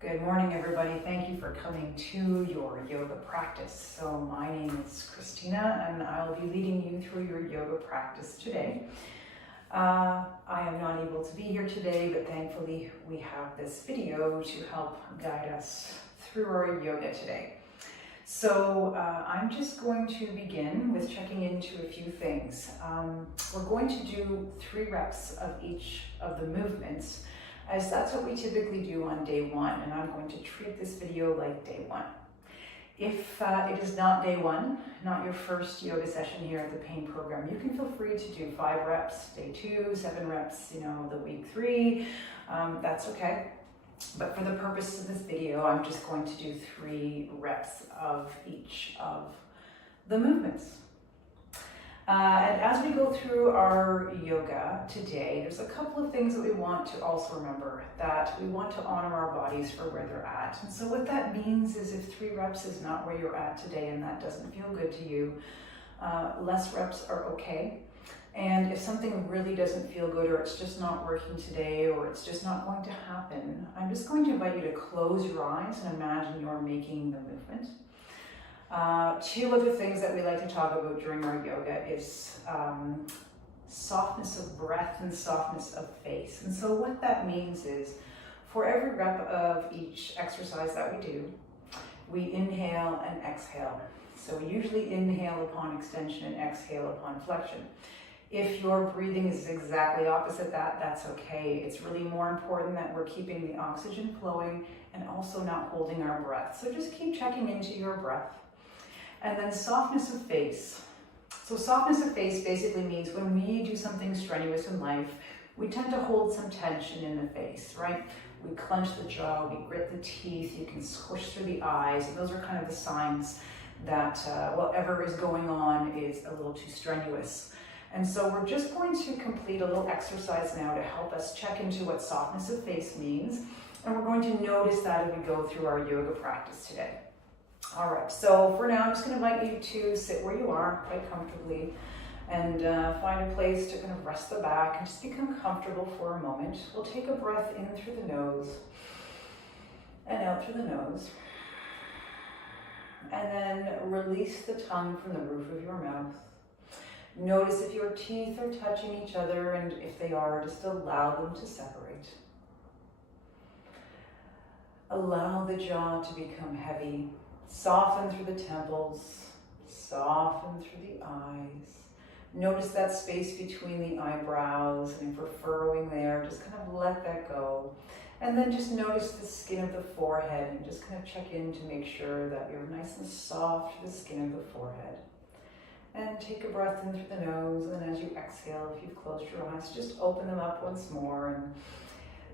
Good morning, everybody. Thank you for coming to your yoga practice. So my name is Christina, and I'll be leading you through your yoga practice today. I am not able to be here today, but thankfully we have this video to help guide us through our yoga today. So I'm just going to begin with checking into a few things. We're going to do 3 reps of each of the movements, as that's what we typically do on day 1, and I'm going to treat this video like day 1. If it is not day 1, not your first yoga session here at the Pain Program, you can feel free to do 5 reps, day 2, 7 reps, the week 3, that's okay. But for the purpose of this video, I'm just going to do 3 reps of each of the movements. And as we go through our yoga today, there's a couple of things that we want to also remember, that we want to honor our bodies for where they're at. And so what that means is if 3 reps is not where you're at today and that doesn't feel good to you, less reps are okay. And if something really doesn't feel good, or it's just not working today, or it's just not going to happen, I'm just going to invite you to close your eyes and imagine you're making the movement. 2 other things that we like to talk about during our yoga is softness of breath and softness of face. And so what that means is, for every rep of each exercise that we do, we inhale and exhale. So we usually inhale upon extension and exhale upon flexion. If your breathing is exactly opposite that, that's okay. It's really more important that we're keeping the oxygen flowing and also not holding our breath. So just keep checking into your breath. And then softness of face. So softness of face basically means when we do something strenuous in life, we tend to hold some tension in the face, right? We clench the jaw, we grit the teeth, you can squish through the eyes, and those are kind of the signs that whatever is going on is a little too strenuous. And so we're just going to complete a little exercise now to help us check into what softness of face means. And we're going to notice that as we go through our yoga practice today. All right, so for now, I'm just going to invite you to sit where you are quite comfortably and find a place to kind of rest the back and just become comfortable for a moment. We'll take a breath in through the nose and out through the nose. And then release the tongue from the roof of your mouth. Notice if your teeth are touching each other, and if they are, just allow them to separate. Allow the jaw to become heavy. Soften through the temples, soften through the eyes. Notice that space between the eyebrows, and if we're furrowing there, just kind of let that go. And then just notice the skin of the forehead and just kind of check in to make sure that you're nice and soft to the skin of the forehead. And take a breath in through the nose, and then as you exhale, if you've closed your eyes, just open them up once more. And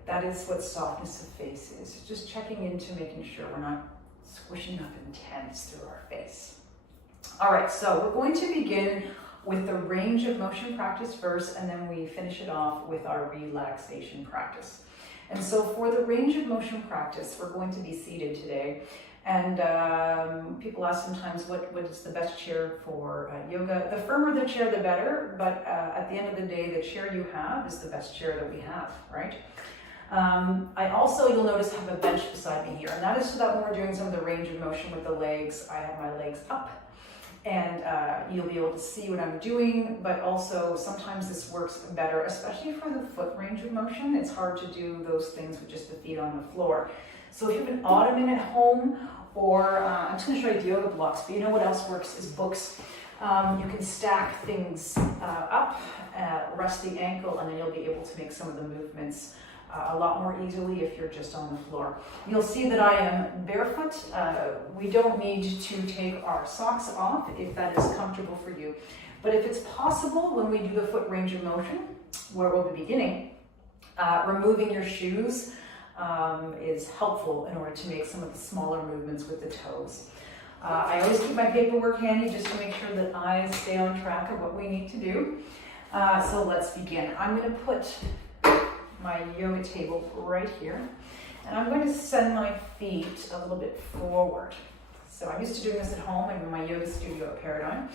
that is what softness of face is. It's just checking into making sure we're not squishing up and tense through our face. All right, so we're going to begin with the range of motion practice first, and then we finish it off with our relaxation practice. And so for the range of motion practice, we're going to be seated today. And people ask sometimes what is the best chair for yoga. The firmer the chair, the better, but at the end of the day, the chair you have is the best chair that we have, right? I also, you'll notice, have a bench beside me here, and that is so that when we're doing some of the range of motion with the legs, I have my legs up, and you'll be able to see what I'm doing, but also sometimes this works better, especially for the foot range of motion. It's hard to do those things with just the feet on the floor. So if you have an ottoman at home, or I'm just going to show you the yoga blocks, but you know what else works is books. You can stack things up, rest the ankle, and then you'll be able to make some of the movements a lot more easily if you're just on the floor. You'll see that I am barefoot. We don't need to take our socks off if that is comfortable for you. But if it's possible, when we do the foot range of motion, where we'll be beginning, removing your shoes is helpful in order to make some of the smaller movements with the toes. I always keep my paperwork handy just to make sure that I stay on track of what we need to do. So let's begin. I'm going to put my yoga table right here, and I'm going to send my feet a little bit forward. So I'm used to doing this at home. I'm in my yoga studio at Paradigm.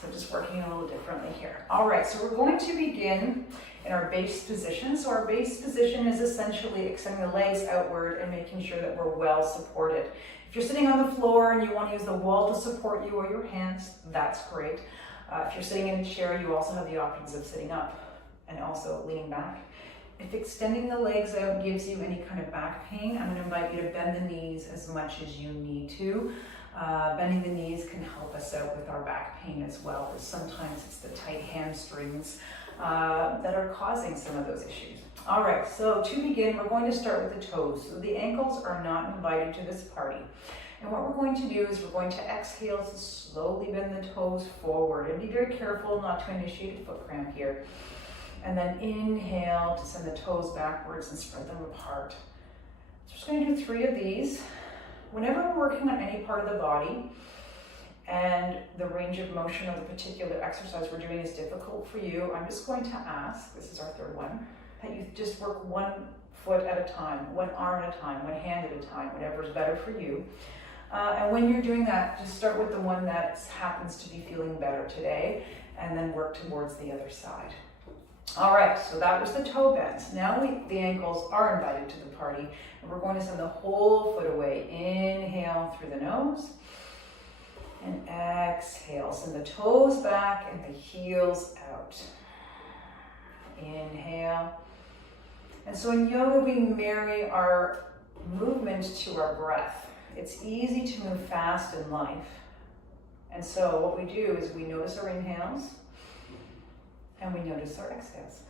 So just working a little differently here. All right, so we're going to begin in our base position. So our base position is essentially extending the legs outward and making sure that we're well supported. If you're sitting on the floor and you want to use the wall to support you or your hands, that's great. If you're sitting in a chair, you also have the options of sitting up and also leaning back. If extending the legs out gives you any kind of back pain, I'm going to invite you to bend the knees as much as you need to. Bending the knees can help us out with our back pain as well, because sometimes it's the tight hamstrings that are causing some of those issues. All right, so to begin, we're going to start with the toes. So the ankles are not invited to this party. And what we're going to do is we're going to exhale to slowly bend the toes forward, and be very careful not to initiate a foot cramp here. And then inhale to send the toes backwards and spread them apart. So we're just going to do 3 of these. Whenever we're working on any part of the body and the range of motion of the particular exercise we're doing is difficult for you, I'm just going to ask, this is our 3rd one, that you just work 1 foot at a time, 1 arm at a time, 1 hand at a time, whatever is better for you. And when you're doing that, just start with the one that happens to be feeling better today, and then work towards the other side. All right, so that was the toe bends. Now the ankles are invited to the party, and we're going to send the whole foot away. Inhale through the nose, and exhale. Send the toes back and the heels out. Inhale. And so in yoga, we marry our movement to our breath. It's easy to move fast in life. And so what we do is we notice our inhales, and we notice our exhales.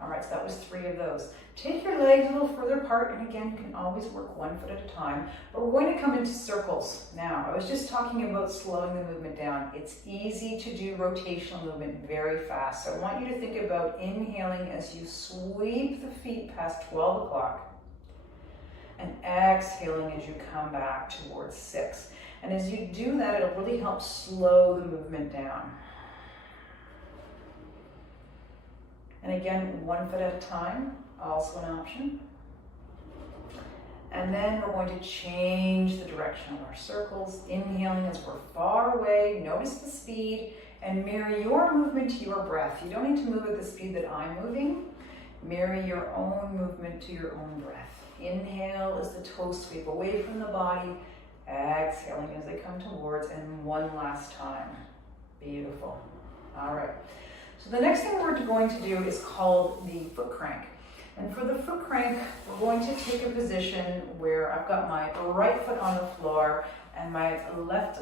All right, so that was 3 of those. Take your legs a little further apart, and again, you can always work 1 foot at a time, but we're going to come into circles now. I was just talking about slowing the movement down. It's easy to do rotational movement very fast, so I want you to think about inhaling as you sweep the feet past 12 o'clock, and exhaling as you come back towards 6. And as you do that, it'll really help slow the movement down. And again, 1 foot at a time, also an option. And then we're going to change the direction of our circles, inhaling as we're far away. Notice the speed and marry your movement to your breath. You don't need to move at the speed that I'm moving. Marry your own movement to your own breath. Inhale as the toes sweep away from the body, exhaling as they come towards, and 1 last time. Beautiful. All right. So the next thing we're going to do is called the foot crank. And for the foot crank, we're going to take a position where I've got my right foot on the floor and my left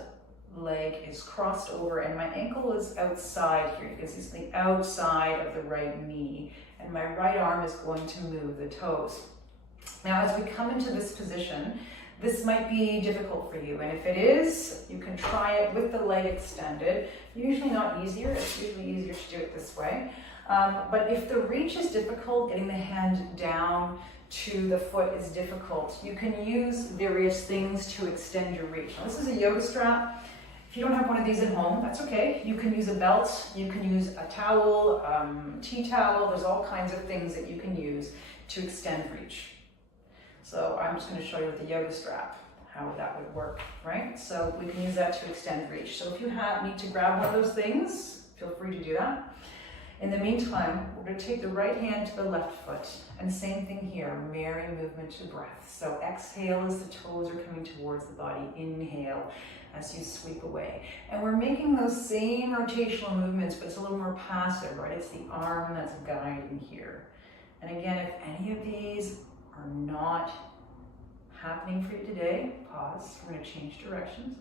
leg is crossed over and my ankle is outside here. You can see it's the outside of the right knee, and my right arm is going to move the toes. Now, as we come into this position, this might be difficult for you, and if it is, you can try it with the leg extended. Usually not easier, it's usually easier to do it this way. But if the reach is difficult, getting the hand down to the foot is difficult, you can use various things to extend your reach. Now, this is a yoga strap. If you don't have one of these at home, that's okay. You can use a belt, you can use a towel, tea towel, there's all kinds of things that you can use to extend reach. So I'm just going to show you with the yoga strap how that would work, right? So we can use that to extend reach. So if you need to grab one of those things, feel free to do that. In the meantime, we're going to take the right hand to the left foot, and same thing here, marry movement to breath. So exhale as the toes are coming towards the body, inhale as you sweep away. And we're making those same rotational movements, but it's a little more passive, right? It's the arm that's guiding here. And again, if any of these are not happening for you today, pause. We're going to change directions.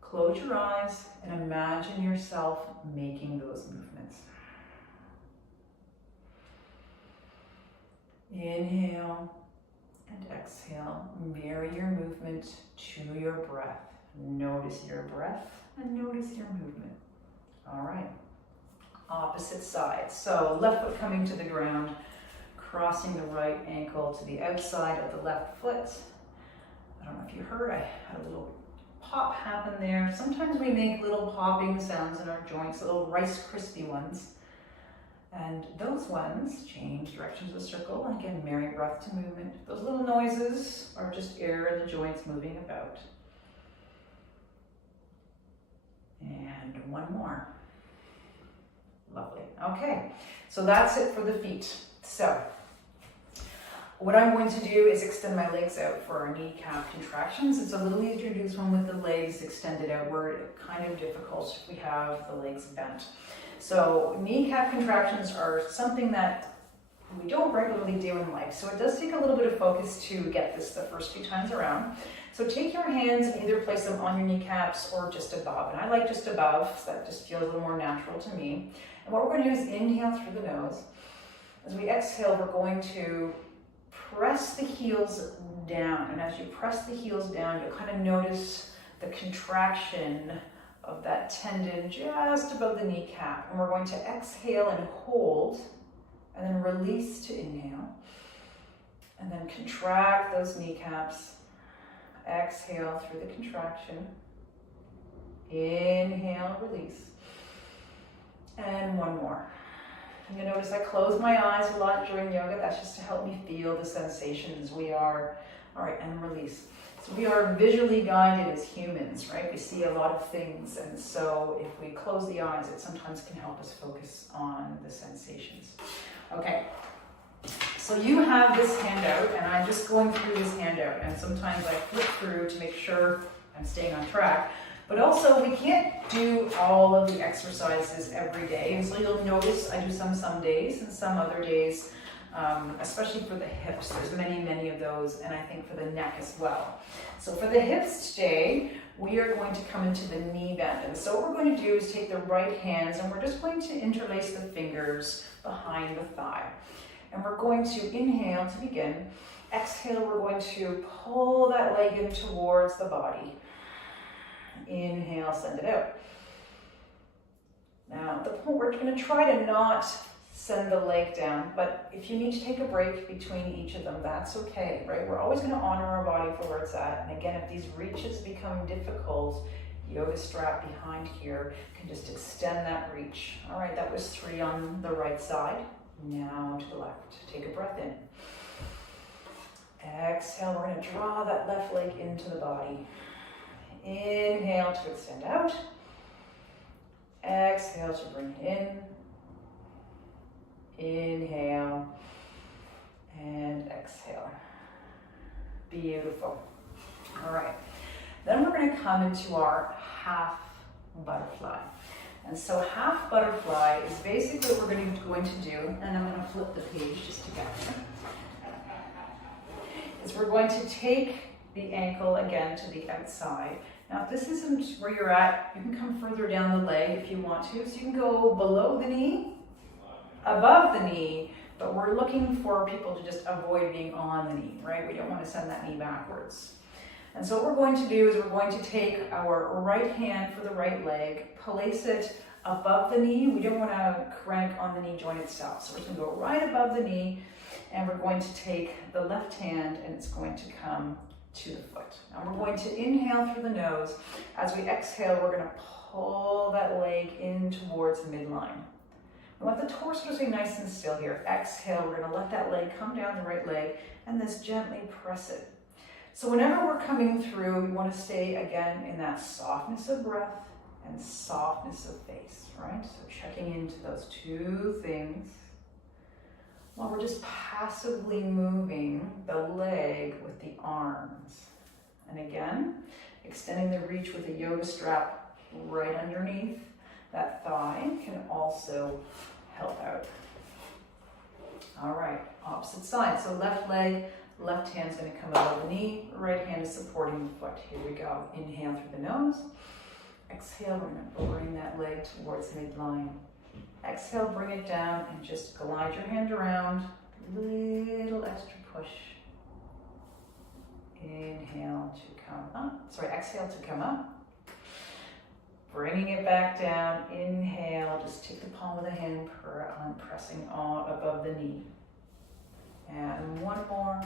Close your eyes and imagine yourself making those movements. Inhale and exhale. Marry your movement to your breath. Notice your breath and notice your movement. All right. Opposite side. So left foot coming to the ground, crossing the right ankle to the outside of the left foot. I don't know if you heard, I had a little pop happen there. Sometimes we make little popping sounds in our joints, little Rice Krispie ones. And those ones change directions of the circle, and again, marry breath to movement. Those little noises are just air in the joints moving about. And one more. Lovely. Okay, so that's it for the feet. So what I'm going to do is extend my legs out for our kneecap contractions. It's a little easier to do this one with the legs extended outward, kind of difficult if we have the legs bent. So kneecap contractions are something that we don't regularly do in life. So it does take a little bit of focus to get this the first few times around. So take your hands and either place them on your kneecaps or just above. And I like just above, so that just feels a little more natural to me. And what we're going to do is inhale through the nose. As we exhale, we're going to press the heels down. And as you press the heels down, you'll kind of notice the contraction of that tendon just above the kneecap. And we're going to exhale and hold, and then release to inhale. And then contract those kneecaps. Exhale through the contraction. Inhale, release. And one more. You notice I close my eyes a lot during yoga. That's just to help me feel the sensations. All right, and release. So we are visually guided as humans, right? We see a lot of things. And so if we close the eyes, it sometimes can help us focus on the sensations. Okay. So you have this handout, and I'm just going through this handout, and sometimes I flip through to make sure I'm staying on track. But also, we can't do all of the exercises every day, and so you'll notice I do some days, and some other days, especially for the hips. There's many of those, and I think for the neck as well. So for the hips today, we are going to come into the knee bend. And so what we're going to do is take the right hands, and we're just going to interlace the fingers behind the thigh. And we're going to inhale to begin. Exhale, we're going to pull that leg in towards the body. Inhale, send it out. Now, at the point we're going to try to not send the leg down, but if you need to take a break between each of them, that's okay, right? We're always going to honor our body for where it's at. And again, if these reaches become difficult, yoga strap behind here can just extend that reach. All right, that was 3 on the right side. Now to the left. Take a breath in. Exhale, we're going to draw that left leg into the body. Inhale to extend out. Exhale to bring it in. Inhale. And exhale. Beautiful. All right. Then we're going to come into our half butterfly. And so half butterfly is basically what we're going to do, and I'm going to flip the page just to get there, is we're going to take the ankle again to the outside. Now if this isn't where you're at, you can come further down the leg if you want to. So you can go below the knee, above the knee, but we're looking for people to just avoid being on the knee, right? We don't want to send that knee backwards. And so what we're going to do is we're going to take our right hand for the right leg, place it above the knee. We don't want to crank on the knee joint itself. So we're going to go right above the knee, and we're going to take the left hand, and it's going to come to the foot. Now we're going to inhale through the nose. As we exhale, we're going to pull that leg in towards midline. We want the torso to stay nice and still here. Exhale, we're going to let that leg come down the right leg, and just gently press it. So whenever we're coming through, we want to stay again in that softness of breath and softness of face, right? So checking into those two things while we're just passively moving the leg with the arms. And again, extending the reach with the yoga strap right underneath that thigh can also help out. All right, opposite side. So left leg, left hand's going to come above the knee, right hand is supporting the foot. Here we go. Inhale through the nose. Exhale, we're going to bring that leg towards midline. Exhale, bring it down and just glide your hand around. Little extra push. Inhale to come up. Exhale to come up. Bringing it back down. Inhale, just take the palm of the hand pressing on above the knee. And one more.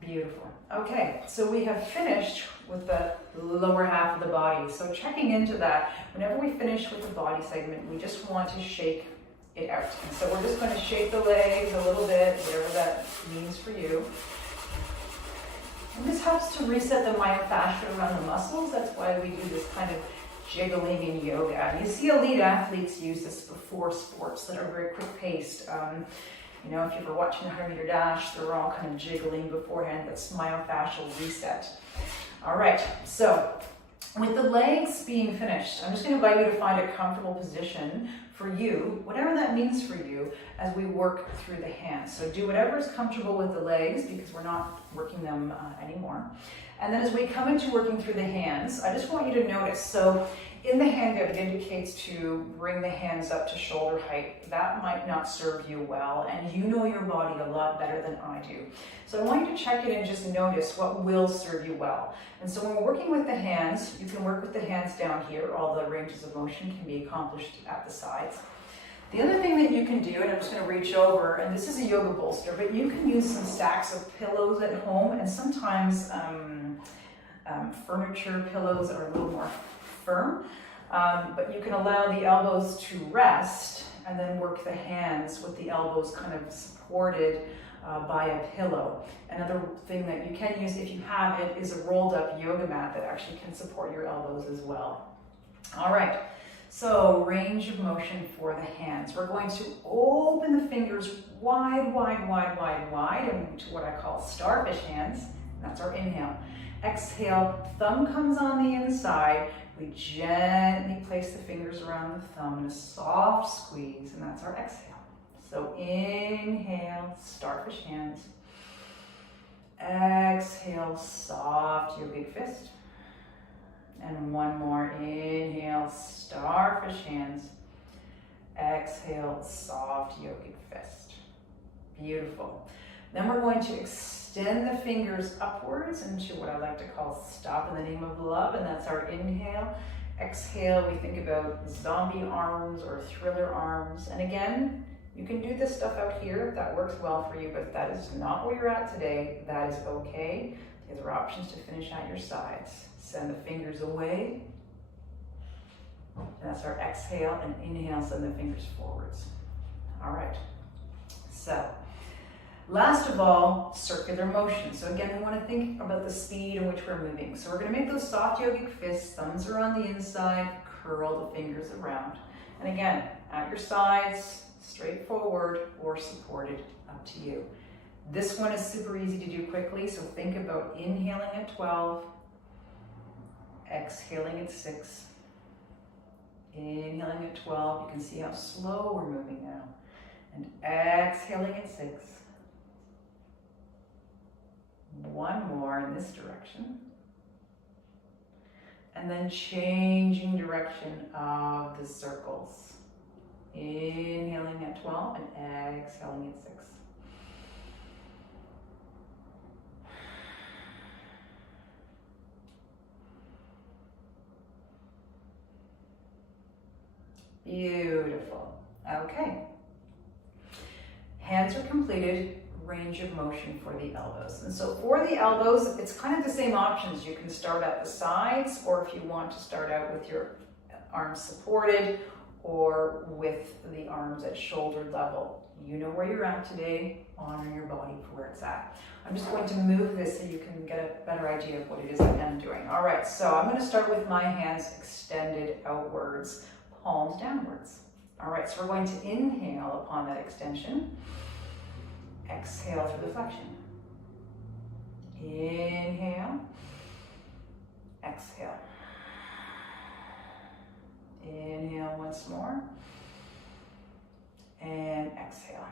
Beautiful. Okay, so we have finished with the lower half of the body. So checking into that, whenever we finish with the body segment, we just want to shake it out. And so we're just going to shake the legs a little bit, whatever that means for you. And this helps to reset the myofascia around the muscles. That's why we do this kind of jiggling in yoga. And you see elite athletes use this before sports that are very quick-paced. You know, if you're ever watching a 100-meter dash, they're all kind of jiggling beforehand. That's myofascial reset. All right, so with the legs being finished, I'm just going to invite you to find a comfortable position for you, whatever that means for you, as we work through the hands. So do whatever is comfortable with the legs, because we're not working them anymore. And then as we come into working through the hands, I just want you to notice, so in the handout it indicates to bring the hands up to shoulder height. That might not serve you well, and you know your body a lot better than I do. So I want you to check it and just notice what will serve you well. And so when we're working with the hands, you can work with the hands down here. All the ranges of motion can be accomplished at the sides. The other thing that you can do, and I'm just going to reach over, and this is a yoga bolster, but you can use some stacks of pillows at home, and sometimes furniture pillows are a little more firm, but you can allow the elbows to rest and then work the hands with the elbows kind of supported by a pillow. Another thing that you can use if you have it is a rolled up yoga mat that actually can support your elbows as well. All right, so range of motion for the hands. We're going to open the fingers wide, wide, wide, wide, wide into what I call starfish hands. That's our inhale. Exhale, thumb comes on the inside. We gently place the fingers around the thumb in a soft squeeze, and that's our exhale. So inhale, starfish hands. Exhale, soft yogic fist. And one more, inhale, starfish hands. Exhale, soft yogic fist. Beautiful. Then we're going to extend the fingers upwards into what I like to call stop in the name of love, and that's our inhale. Exhale, we think about zombie arms or thriller arms. And again, you can do this stuff out here if that works well for you, but if that is not where you're at today, that is okay. The other options to finish at your sides. Send the fingers away. And that's our exhale, and inhale, send the fingers forwards. All right, so last of all, circular motion. So again, we want to think about the speed in which we're moving. So we're going to make those soft yogic fists, thumbs are on the inside, curl the fingers around. And again, at your sides, straight forward or supported, up to you. This one is super easy to do quickly, so think about inhaling at 12, exhaling at 6, inhaling at 12. You can see how slow we're moving now. And exhaling at 6. One more in this direction. And then changing direction of the circles. Inhaling at 12 and exhaling at 6. Beautiful. Okay. Hands are completed. Range of motion for the elbows. And so for the elbows, it's kind of the same options. You can start at the sides, or if you want to start out with your arms supported or with the arms at shoulder level. You know where you're at today. Honor your body for where it's at. I'm just going to move this so you can get a better idea of what it is I am doing. All right, so I'm going to start with my hands extended outwards, palms downwards. All right, so we're going to inhale upon that extension. Exhale through the flexion. Inhale. Exhale. Inhale once more. And exhale.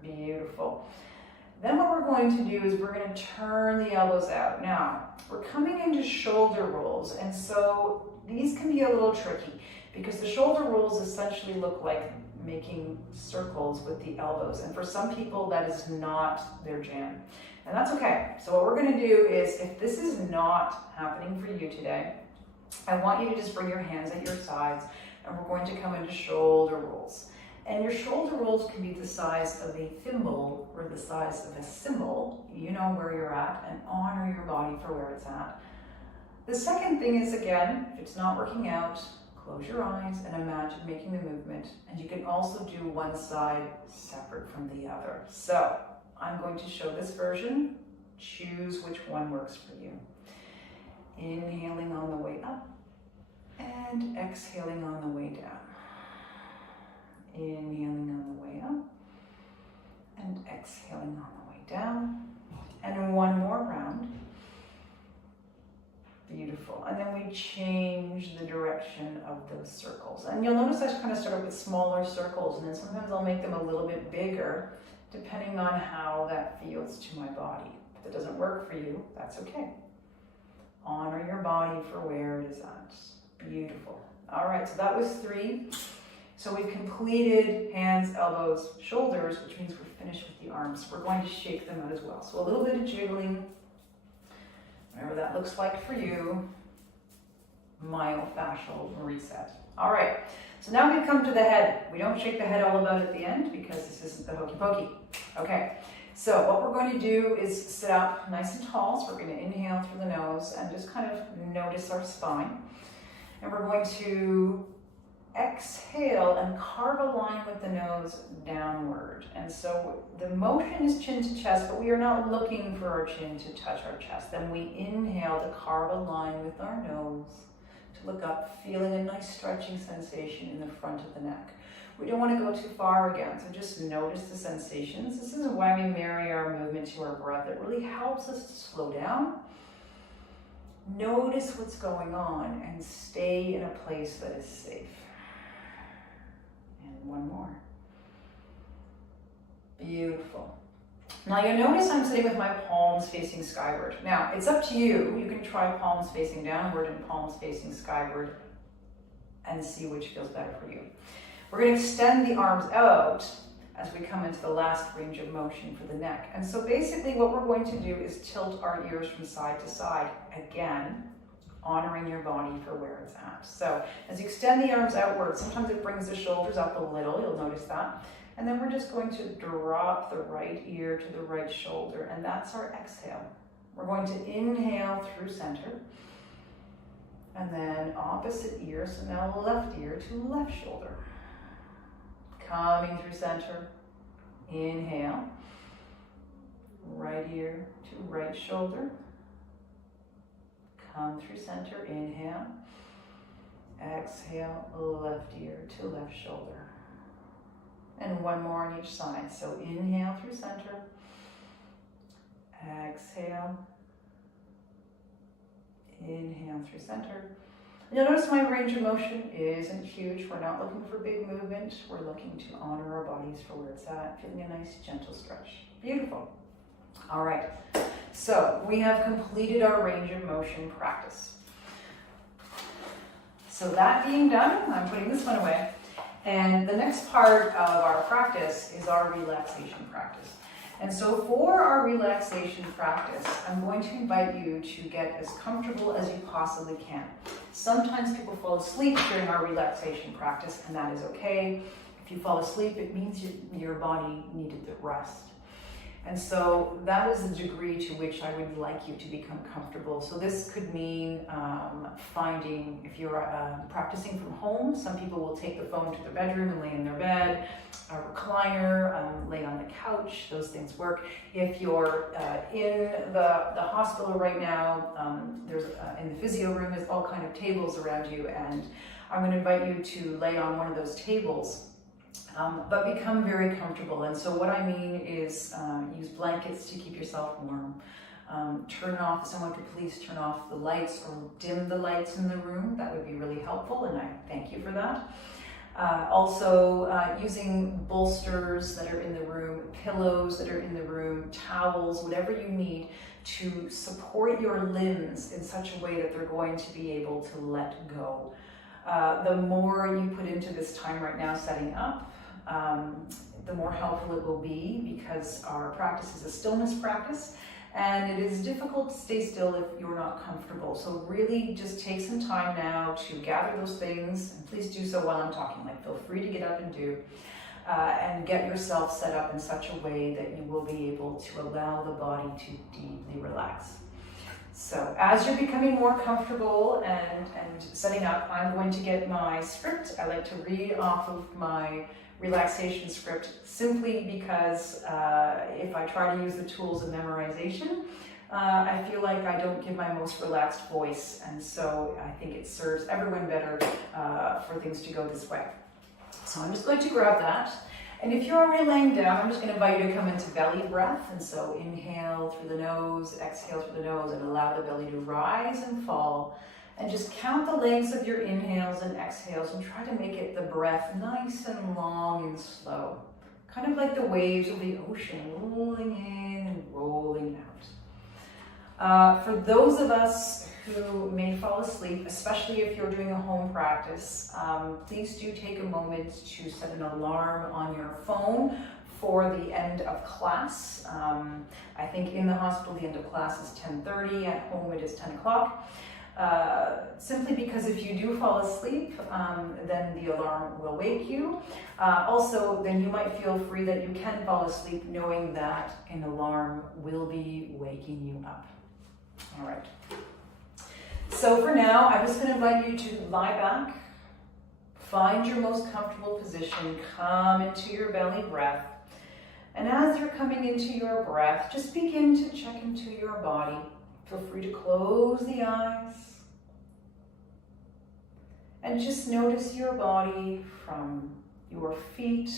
Beautiful. Then what we're going to do is we're going to turn the elbows out. Now, we're coming into shoulder rolls, and so these can be a little tricky because the shoulder rolls essentially look like making circles with the elbows, and for some people that is not their jam, and that's okay. So what we're going to do is, if this is not happening for you today, I want you to just bring your hands at your sides, and we're going to come into shoulder rolls. And your shoulder rolls can be the size of a thimble or the size of a cymbal. You know where you're at, and honor your body for where it's at. The second thing is, again, if it's not working out, close your eyes and imagine making the movement. And you can also do one side separate from the other. So I'm going to show this version Choose which one works for you. Inhaling on the way up and exhaling on the way down. Inhaling on the way up and exhaling on the way down. And one more round. Beautiful. And then we change the direction of those circles. And you'll notice I kind of start with smaller circles, and then sometimes I'll make them a little bit bigger depending on how that feels to my body. If it doesn't work for you, that's okay. Honor your body for where it is at. Beautiful. All right, so that was 3. So we've completed hands, elbows, shoulders, which means we're finished with the arms. We're going to shake them out as well. So a little bit of jiggling, whatever that looks like for you. Myofascial reset. All right, so now we've come to the head. We don't shake the head all about at the end because this isn't the hokey pokey. Okay, so what we're going to do is sit up nice and tall. So we're going to inhale through the nose and just kind of notice our spine. And we're going to exhale and carve a line with the nose downward. And so the motion is chin to chest, but we are not looking for our chin to touch our chest. Then we inhale to carve a line with our nose, to look up, feeling a nice stretching sensation in the front of the neck. We don't want to go too far again, so just notice the sensations. This is why we marry our movement to our breath. It really helps us to slow down. Notice what's going on and stay in a place that is safe. And one more. Beautiful. Now you'll notice I'm sitting with my palms facing skyward. Now it's up to you. You can try palms facing downward and palms facing skyward and see which feels better for you. We're going to extend the arms out as we come into the last range of motion for the neck. And so basically what we're going to do is tilt our ears from side to side. Again, honoring your body for where it's at. So as you extend the arms outward, sometimes it brings the shoulders up a little, you'll notice that. And then we're just going to drop the right ear to the right shoulder, and that's our exhale. We're going to inhale through center, and then opposite ear, so now left ear to left shoulder. Coming through center, inhale, right ear to right shoulder. Come through center, inhale, exhale, left ear to left shoulder. And one more on each side. So inhale through center, exhale, inhale through center. You'll notice my range of motion isn't huge. We're not looking for big movement. We're looking to honor our bodies for where it's at, feeling a nice gentle stretch. Beautiful. All right, so we have completed our range of motion practice. So that being done, I'm putting this one away. And the next part of our practice is our relaxation practice. And so for our relaxation practice, I'm going to invite you to get as comfortable as you possibly can. Sometimes people fall asleep during our relaxation practice, and that is okay. If you fall asleep, it means your body needed the rest. And so that is the degree to which I would like you to become comfortable. So this could mean finding, if you're practicing from home, some people will take the phone to their bedroom and lay in their bed, a recliner, lay on the couch, those things work. If you're in the hospital right now, there's in the physio room, there's all kind of tables around you, and I'm going to invite you to lay on one of those tables. But become very comfortable. And so what I mean is use blankets to keep yourself warm. Turn off, if someone could please turn off the lights or dim the lights in the room. That would be really helpful, and I thank you for that. Also using bolsters that are in the room, pillows that are in the room, towels, whatever you need to support your limbs in such a way that they're going to be able to let go. The more you put into this time right now setting up, the more helpful it will be, because our practice is a stillness practice, and it is difficult to stay still if you're not comfortable. So really just take some time now to gather those things, and please do so while I'm talking. Like, feel free to get up and do, and get yourself set up in such a way that you will be able to allow the body to deeply relax. So as you're becoming more comfortable and setting up, I'm going to get my script. I like to read off of my relaxation script simply because if I try to use the tools of memorization, I feel like I don't give my most relaxed voice, and so I think it serves everyone better for things to go this way. So I'm just going to grab that. And if you're already laying down, I'm just going to invite you to come into belly breath. And so inhale through the nose, exhale through the nose, and allow the belly to rise and fall. And just count the lengths of your inhales and exhales and try to make it the breath nice and long and slow. Kind of like the waves of the ocean, rolling in and rolling out. For those of us who may fall asleep, especially if you're doing a home practice, please do take a moment to set an alarm on your phone for the end of class. I think in the hospital the end of class is 10:30, at home it is 10 o'clock. Simply because if you do fall asleep, then the alarm will wake you. Also, then you might feel free that you can fall asleep knowing that an alarm will be waking you up. All right. So for now, I'm just going to invite you to lie back, find your most comfortable position, come into your belly breath. And as you're coming into your breath, just begin to check into your body. Feel free to close the eyes. And just notice your body from your feet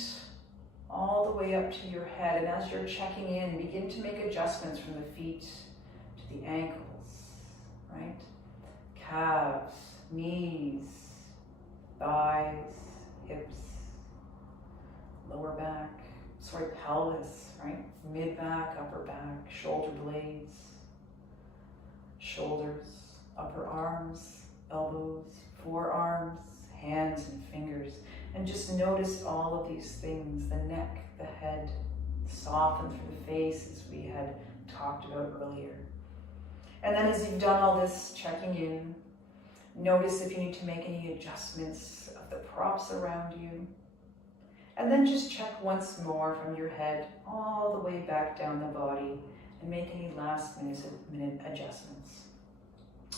all the way up to your head. And as you're checking in, begin to make adjustments from the feet to the ankles, right? Calves, knees, thighs, hips, lower back, pelvis, right? Mid-back, upper back, shoulder blades, shoulders, upper arms, elbows, forearms, hands and fingers. And just notice all of these things, the neck, the head, soften through the face as we had talked about earlier. And then as you've done all this checking in, notice if you need to make any adjustments of the props around you. And then just check once more from your head all the way back down the body and make any last minute adjustments.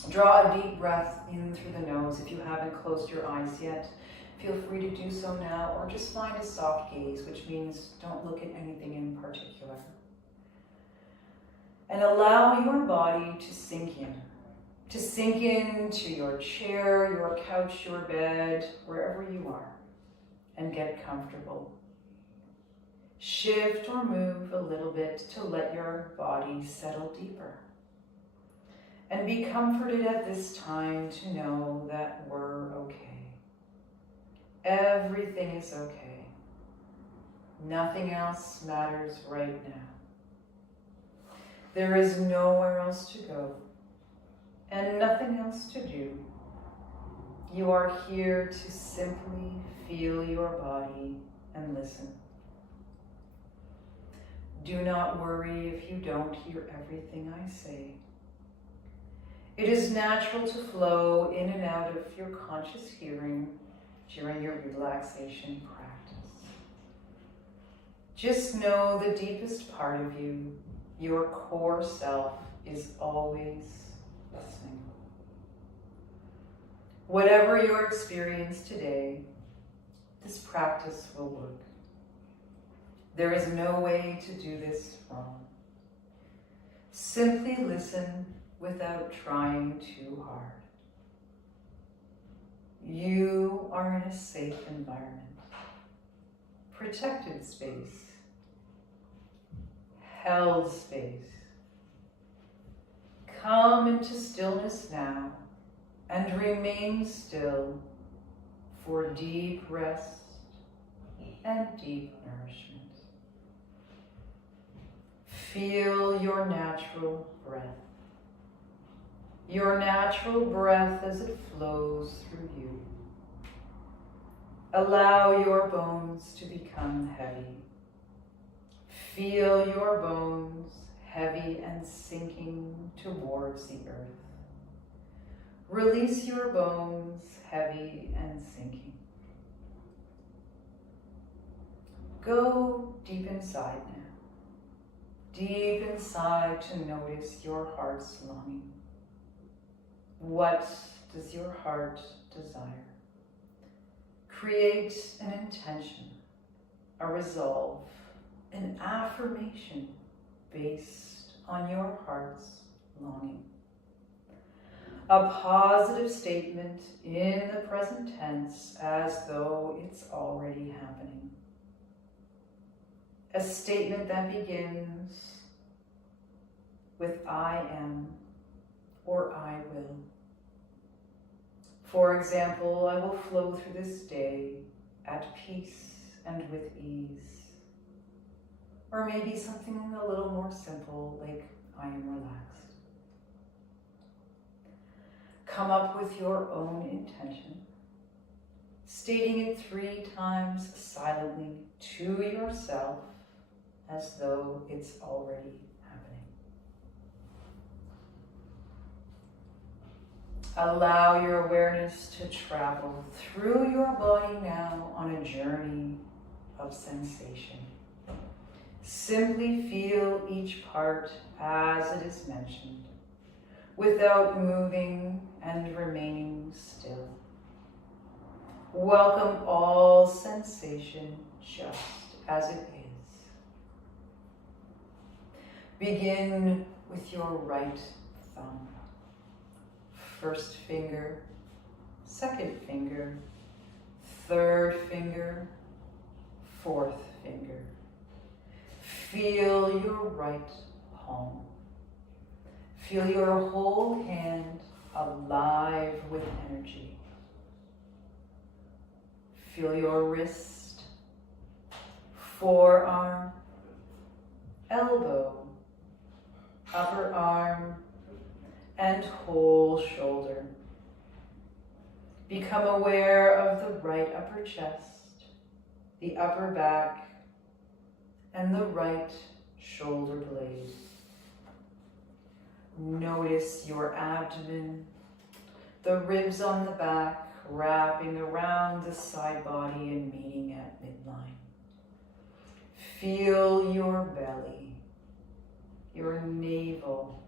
Draw a deep breath in through the nose. If you haven't closed your eyes yet, feel free to do so now, or just find a soft gaze, which means don't look at anything in particular. And allow your body to sink into your chair, your couch, your bed, wherever you are, and get comfortable. Shift or move a little bit to let your body settle deeper. And be comforted at this time to know that we're okay. Everything is okay. Nothing else matters right now. There is nowhere else to go and nothing else to do. You are here to simply feel your body and listen. Do not worry if you don't hear everything I say. It is natural to flow in and out of your conscious hearing during your relaxation practice. Just know the deepest part of you, your core self, is always listening. Whatever your experience today, this practice will work. There is no way to do this wrong. Simply listen without trying too hard. You are in a safe environment, protected space, held space. Come into stillness now and remain still for deep rest and deep nourishment. Feel your natural breath. Your natural breath as it flows through you. Allow your bones to become heavy. Feel your bones heavy and sinking towards the earth. Release your bones heavy and sinking. Go deep inside now. Deep inside to notice your heart's longing. What does your heart desire? Create an intention, a resolve, an affirmation based on your heart's longing. A positive statement in the present tense as though it's already happening. A statement that begins with I am or I will. For example, I will flow through this day at peace and with ease. Or maybe something a little more simple, like I am relaxed. Come up with your own intention, stating it 3 times silently to yourself as though it's already happening. Allow your awareness to travel through your body now on a journey of sensation. Simply feel each part as it is mentioned, without moving and remaining still. Welcome all sensation just as it is. Begin with your right thumb. First finger, second finger, third finger, fourth finger. Feel your right palm. Feel your whole hand alive with energy. Feel your wrist, forearm, elbow, upper arm, and whole shoulder. Become aware of the right upper chest, the upper back, and the right shoulder blade. Notice your abdomen, the ribs on the back wrapping around the side body and meeting at midline. Feel your belly, your navel,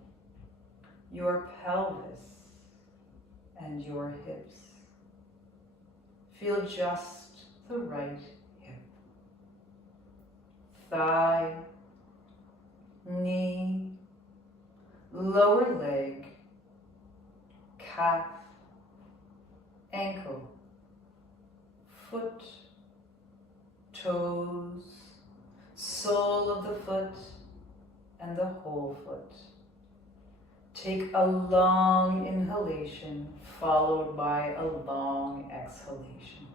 your pelvis, and your hips. Feel just the right hip, thigh, knee, lower leg, calf, ankle, foot, toes, sole of the foot, and the whole foot. Take a long inhalation followed by a long exhalation.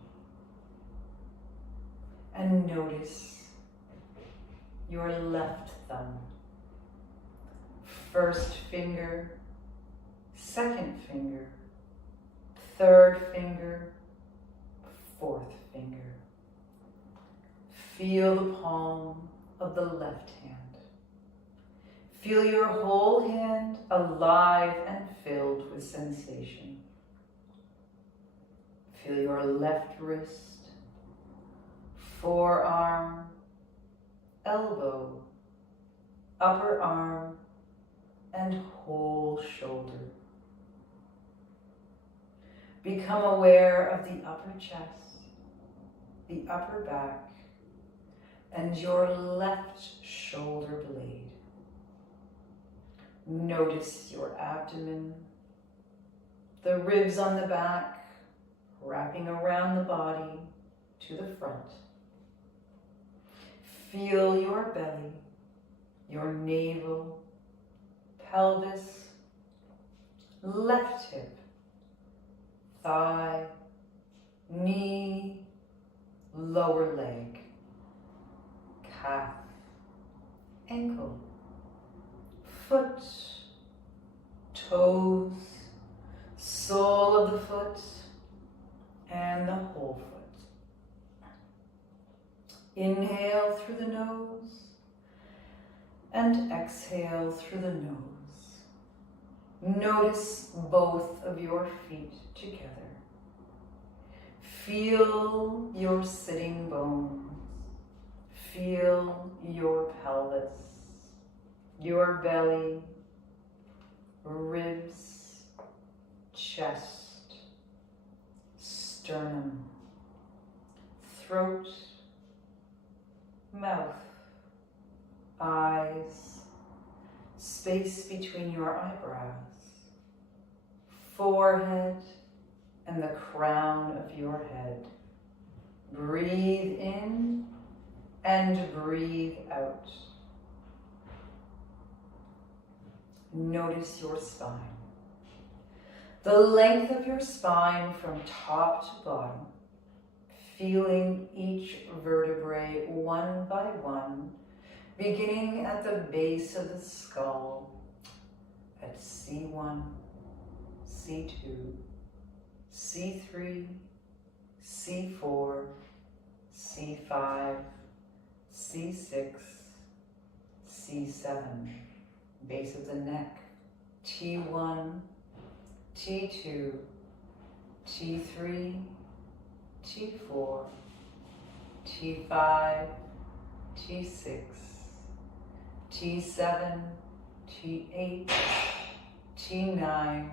And notice your left thumb. First finger, second finger, third finger, fourth finger. Feel the palm of the left hand. Feel your whole hand alive and filled with sensation. Feel your left wrist, forearm, elbow, upper arm, and whole shoulder. Become aware of the upper chest, the upper back, and your left shoulder blade. Notice your abdomen, the ribs on the back, wrapping around the body to the front. Feel your belly, your navel, pelvis, left hip, thigh, knee, lower leg, calf, ankle, foot, toes, sole of the foot, and the whole foot. Inhale through the nose and exhale through the nose. Notice both of your feet together. Feel your sitting bones. Feel your pelvis, your belly, ribs, chest, sternum, throat, mouth, eyes, space between your eyebrows, forehead, and the crown of your head. Breathe in and breathe out. Notice your spine. The length of your spine from top to bottom, feeling each vertebrae one by one, beginning at the base of the skull at C1, C2, C3, C4, C5, C6, C7, base of the neck, T1, T2, T3, T4, T5, T6, T7, T8, T9,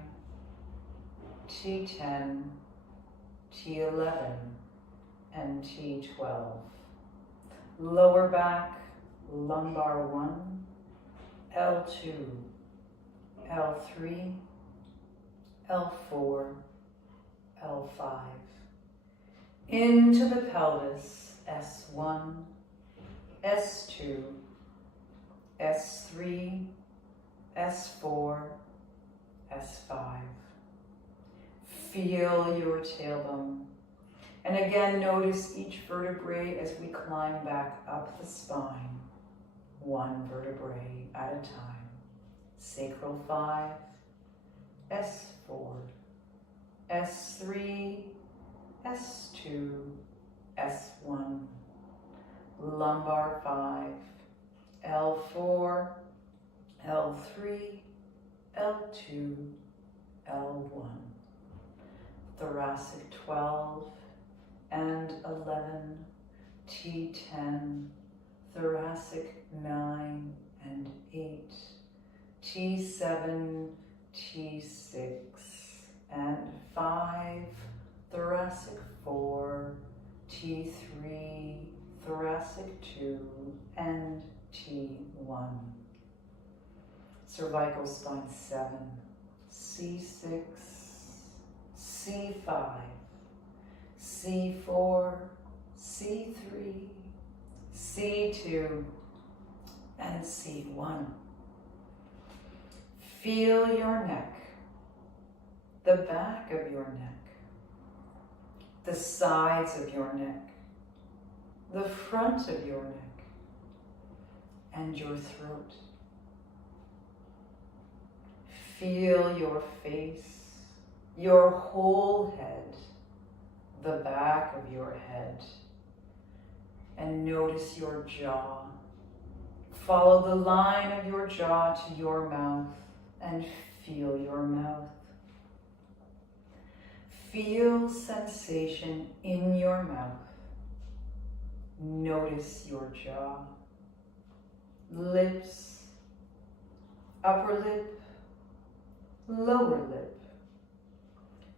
T10, T11, and T12. Lower back, lumbar 1, L2, L3, L4, L5. Into the pelvis, S1, S2, S3, S4, S5. Feel your tailbone. And again, notice each vertebrae as we climb back up the spine, one vertebrae at a time. Sacral 5, S4, S3, S2, S1, lumbar 5, L4, L3, L2, L1, thoracic 12 and 11, T10, thoracic 9 and 8, T7, T6 and 5, thoracic 4, T3, thoracic 2 and T1. Cervical spine 7, C6, C5, C4, C3, C2, and C1. Feel your neck, the back of your neck, the sides of your neck, the front of your neck, and your throat. Feel your face, your whole head, the back of your head, and notice your jaw. Follow the line of your jaw to your mouth and feel your mouth. Feel sensation in your mouth. Notice your jaw, lips, upper lip, lower lip.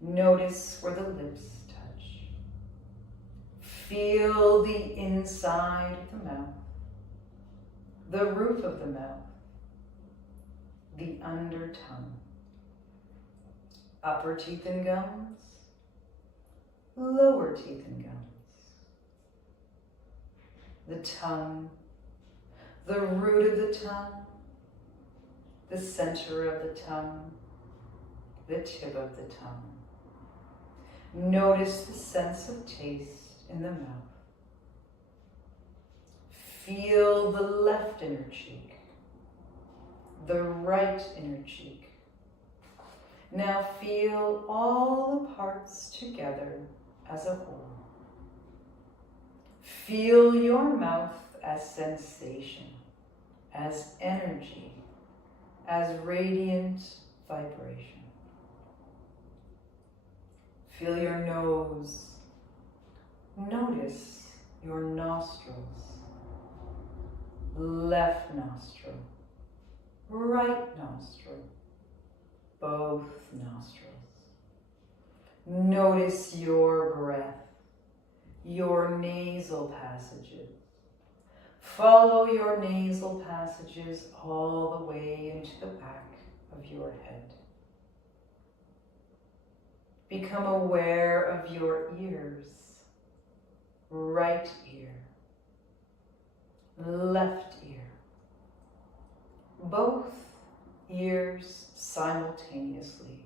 Notice where the lips touch. Feel the inside of the mouth, the roof of the mouth, the under tongue, upper teeth and gums, lower teeth and gums, the tongue, the root of the tongue, the center of the tongue, the tip of the tongue. Notice the sense of taste in the mouth. Feel the left inner cheek, the right inner cheek. Now feel all the parts together as a whole. Feel your mouth as sensation, as energy, as radiant vibration. Feel your nose. Notice your nostrils. Left nostril, right nostril, both nostrils. Notice your breath, your nasal passages. Follow your nasal passages all the way into the back of your head. Become aware of your ears. Right ear, left ear, both ears simultaneously.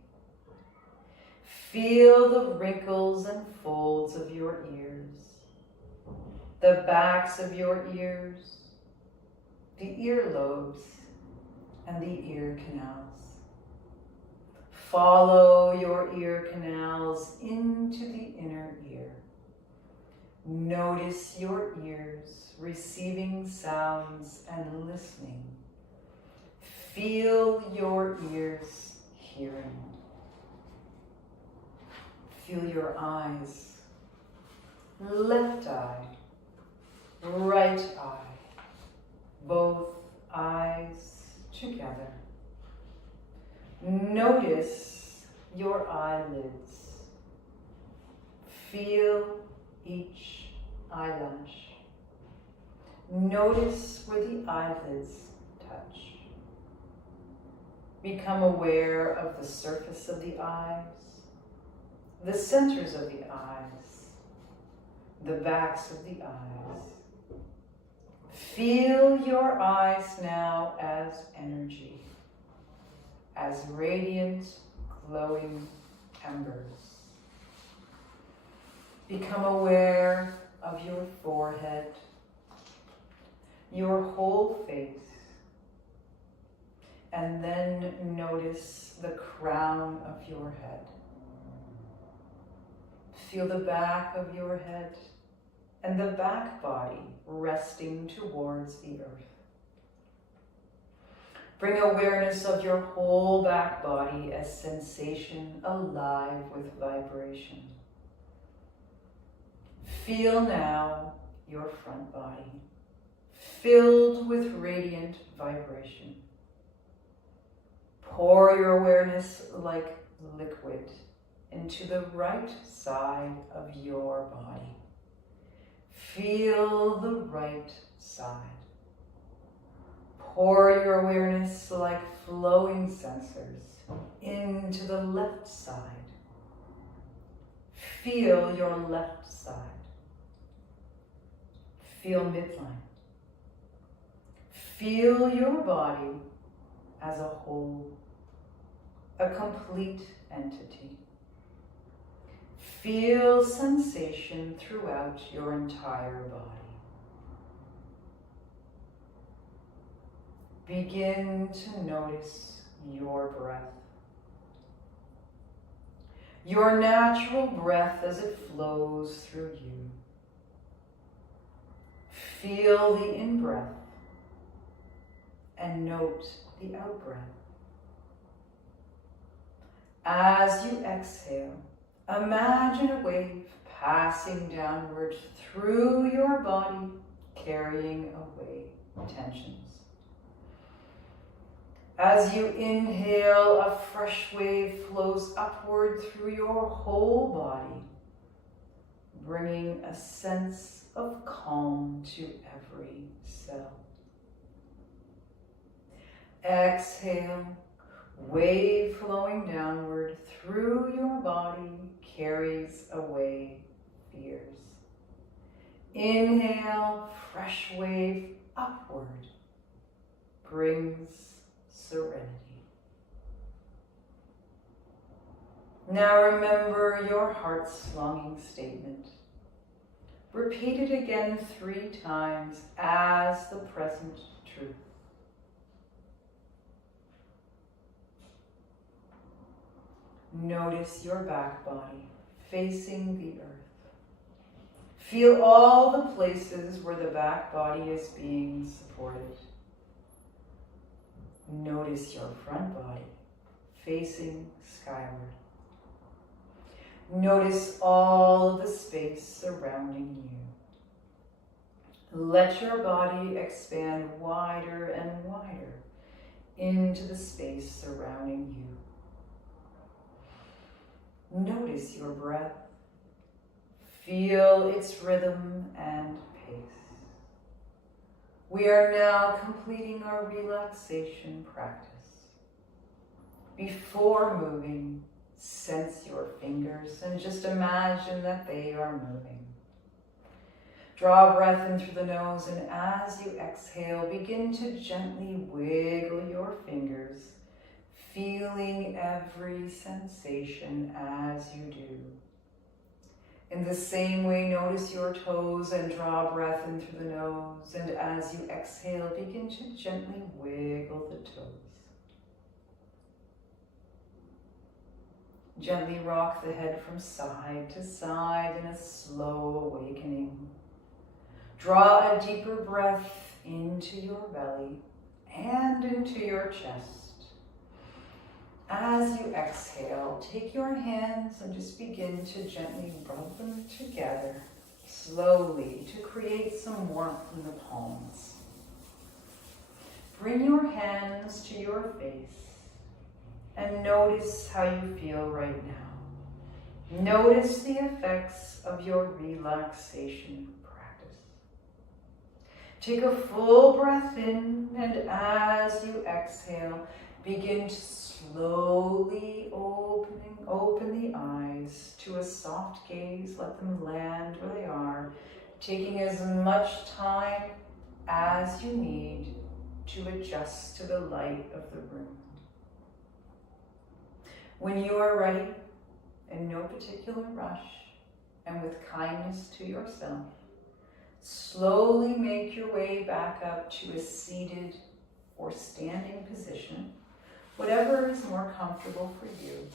Feel the wrinkles and folds of your ears, the backs of your ears, the earlobes, and the ear canals. Follow your ear canals into the inner ear. Notice your ears receiving sounds and listening. Feel your ears hearing. Feel your eyes. Left eye, right eye, both eyes together. Notice your eyelids. Feel each eyelash. Notice where the eyelids touch. Become aware of the surface of the eyes, the centers of the eyes, the backs of the eyes. Feel your eyes now as energy, as radiant, glowing embers. Become aware of your forehead, your whole face, and then notice the crown of your head. Feel the back of your head and the back body resting towards the earth. Bring awareness of your whole back body as sensation alive with vibration. Feel now your front body, filled with radiant vibration. Pour your awareness like liquid into the right side of your body. Feel the right side. Pour your awareness like flowing sensors into the left side. Feel your left side. Feel midline. Feel your body as a whole, a complete entity. Feel sensation throughout your entire body. Begin to notice your breath. Your natural breath as it flows through you. Feel the in-breath and note the out-breath. As you exhale, imagine a wave passing downward through your body, carrying away tensions. As you inhale, a fresh wave flows upward through your whole body, bringing a sense of calm to every cell. Exhale, wave flowing downward through your body carries away fears. Inhale, fresh wave upward brings serenity. Now remember your heart's longing statement. Repeat it again 3 times as the present truth. Notice your back body facing the earth. Feel all the places where the back body is being supported. Notice your front body facing skyward. Notice all of the space surrounding you. Let your body expand wider and wider into the space surrounding you. Notice your breath. Feel its rhythm and pace. We are now completing our relaxation practice. Before moving, sense your fingers and just imagine that they are moving. Draw a breath in through the nose, and as you exhale, begin to gently wiggle your fingers, feeling every sensation as you do. In the same way, notice your toes and draw a breath in through the nose, and as you exhale, begin to gently wiggle the toes. Gently rock the head from side to side in a slow awakening. Draw a deeper breath into your belly and into your chest. As you exhale, take your hands and just begin to gently rub them together, slowly, to create some warmth in the palms. Bring your hands to your face and notice how you feel right now. Notice the effects of your relaxation practice. Take a full breath in, and as you exhale, begin to slowly open the eyes to a soft gaze. Let them land where they are, taking as much time as you need to adjust to the light of the room. When you are ready, in no particular rush, and with kindness to yourself, slowly make your way back up to a seated or standing position, whatever is more comfortable for you.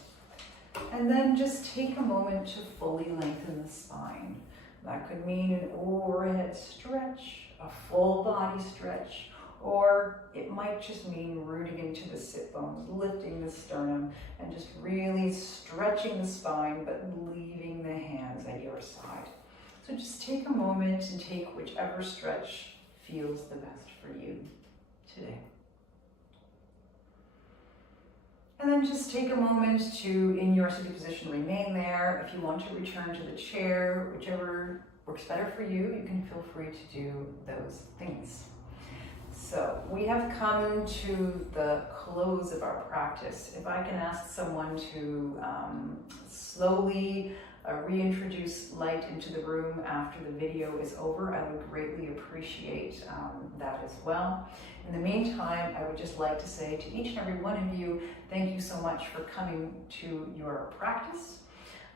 And then just take a moment to fully lengthen the spine. That could mean an overhead stretch, a full body stretch, or it might just mean rooting into the sit bones, lifting the sternum, and just really stretching the spine, but leaving the hands at your side. So just take a moment and take whichever stretch feels the best for you today. And then just take a moment to, in your seated position, remain there. If you want to return to the chair, whichever works better for you, you can feel free to do those things. So we have come to the close of our practice. If I can ask someone to slowly reintroduce light into the room after the video is over, I would greatly appreciate that as well. In the meantime, I would just like to say to each and every one of you, thank you so much for coming to your practice.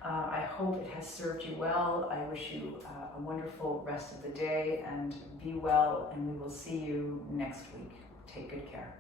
I hope it has served you well. I wish you a wonderful rest of the day, and be well, and we will see you next week. Take good care.